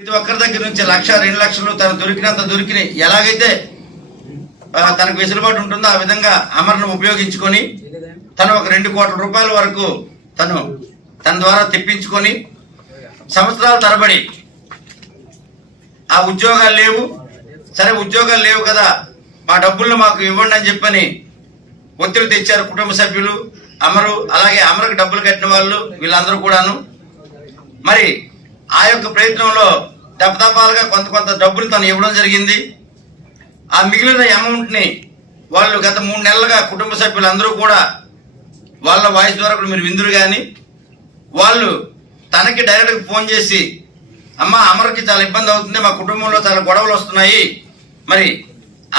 ప్రతి ఒక్కరి దగ్గర నుంచి లక్ష రెండు లక్షలు తను దొరికినంత దొరికిన ఎలాగైతే తనకు వెసులుబాటు ఉంటుందో ఆ విధంగా అమర్ను ఉపయోగించుకొని తను ఒక రెండు కోట్ల రూపాయల వరకు తను తన ద్వారా తెప్పించుకొని సంవత్సరాల తరబడి ఆ ఉద్యోగాలు లేవు. సరే ఉద్యోగాలు లేవు కదా మా డబ్బులను మాకు ఇవ్వండి అని చెప్పని ఒత్తిడి తెచ్చారు కుటుంబ సభ్యులు అమరు అలాగే అమరుకు డబ్బులు కట్టిన వాళ్ళు వీళ్ళందరూ కూడాను. మరి ఆ యొక్క ప్రయత్నంలో దపదపాలుగా కొంత కొంత డబ్బులు తను ఇవ్వడం జరిగింది. ఆ మిగిలిన అమౌంట్ని వాళ్ళు గత మూడు నెలలుగా కుటుంబ సభ్యులందరూ కూడా వాళ్ళ వాయిస్ ద్వారా కూడా మీరు విందురు కానీ వాళ్ళు తనకి డైరెక్ట్గా ఫోన్ చేసి అమ్మ అమర్కి చాలా ఇబ్బంది అవుతుంది మా కుటుంబంలో చాలా గొడవలు వస్తున్నాయి. మరి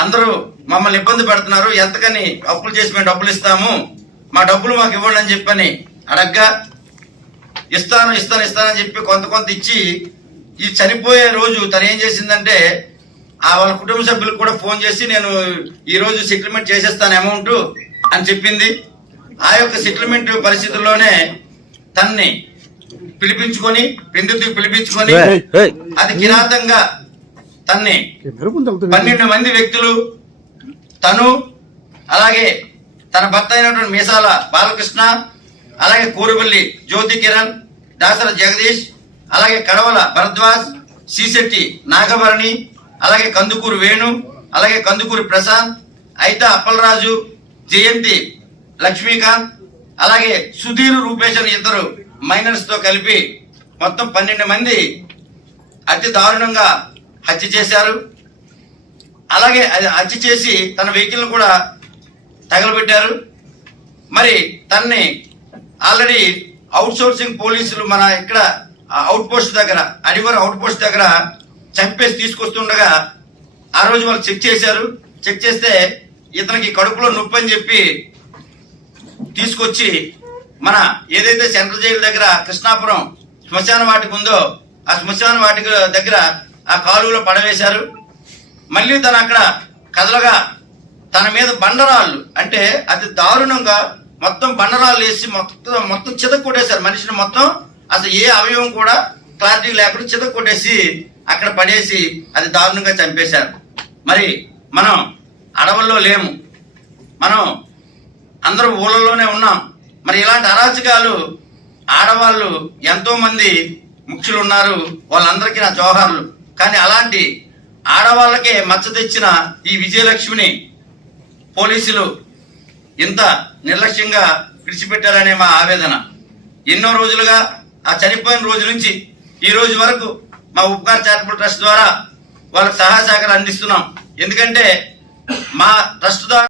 అందరూ మమ్మల్ని ఇబ్బంది పెడుతున్నారు ఎంతకని అప్పులు చేసి మేము డబ్బులు ఇస్తాము మా డబ్బులు మాకు ఇవ్వండి అని చెప్పని అడగ్గా ఇస్తాను ఇస్తాను ఇస్తానని చెప్పి కొంత కొంత ఇచ్చి ఈ చనిపోయే రోజు తను ఏం చేసిందంటే ఆ వాళ్ళ కుటుంబ సభ్యులకు కూడా ఫోన్ చేసి నేను ఈ రోజు సెటిల్మెంట్ చేసేస్తాను అమౌంట్ అని చెప్పింది ఆ యొక్క సెటిల్మెంట్ పరిస్థితుల్లోనే తన్ని పిలిపించుకొని పెందుకు పిలిపించుకొని. అది కిరాతంగా తన్ని పన్నెండు మంది వ్యక్తులు తను అలాగే తన భర్త అయినటువంటి మీసాల బాలకృష్ణ అలాగే కూరుబల్లి జ్యోతి కిరణ్ దాసర జగదీష్ అలాగే కడవల భరద్వాజ్ సీశెట్టి నాగభరణి అలాగే కందుకూరు వేణు అలాగే కందుకూరి ప్రశాంత్ అయిత అప్పలరాజు జయంతి లక్ష్మీకాంత్ అలాగే సుధీర్ రూపేష్ అని ఇద్దరు మైనర్స్తో కలిపి మొత్తం పన్నెండు మంది అతి దారుణంగా హత్య చేశారు. అలాగే అది హత్య చేసి తన వెహికల్ కూడా తగలబెట్టారు. మరి తన్ని ఆల్రెడీ అవుట్ సోర్సింగ్ పోలీసులు మన ఇక్కడ అవుట్ పోస్ట్ దగ్గర అడివర్ అవుట్ పోస్ట్ దగ్గర చంపేసి తీసుకొస్తుండగా ఆ రోజు వాళ్ళు చెక్ చేశారు. చెక్ చేస్తే ఇతనికి కడుపులో నొప్పి అని చెప్పి తీసుకొచ్చి మన ఏదైతే సెంట్రల్ జైలు దగ్గర కృష్ణాపురం శ్మశాన వాటికి ఉందో ఆ శ్మశాన వాటిక దగ్గర ఆ కాలువలో పడవేశారు. మళ్ళీ తను అక్కడ కదలగా తన మీద బండరాళ్ళు అంటే అతి దారుణంగా మొత్తం బండరాళ్ళు వేసి మొత్తం మొత్తం చితక్ కొట్టేశారు మనిషిని మొత్తం అసలు ఏ అవయవం కూడా క్లారిటీ లేకుండా చితక్ కొట్టేసి అక్కడ పడేసి అది దారుణంగా చంపేశారు. మరి మనం అడవుల్లో లేము. మనం అందరం ఊళ్ళలోనే ఉన్నాం. మరి ఇలాంటి అరాచకాలు ఆడవాళ్ళు ఎంతోమంది ముఖ్యులు ఉన్నారు వాళ్ళందరికీ నా జోహార్లు. కానీ అలాంటి ఆడవాళ్ళకే మచ్చ తెచ్చిన ఈ విజయలక్ష్మిని పోలీసులు ఇంత నిర్లక్ష్యంగా విడిచిపెట్టారనే మా ఆవేదన. ఎన్నో రోజులుగా ఆ చనిపోయిన రోజు నుంచి ఈ రోజు వరకు మా ఉపకార్ చారిటబుల్ ట్రస్ట్ ద్వారా వాళ్ళకి సహాయ సహకారం అందిస్తున్నాం. ఎందుకంటే మా ట్రస్ట్ ద్వారా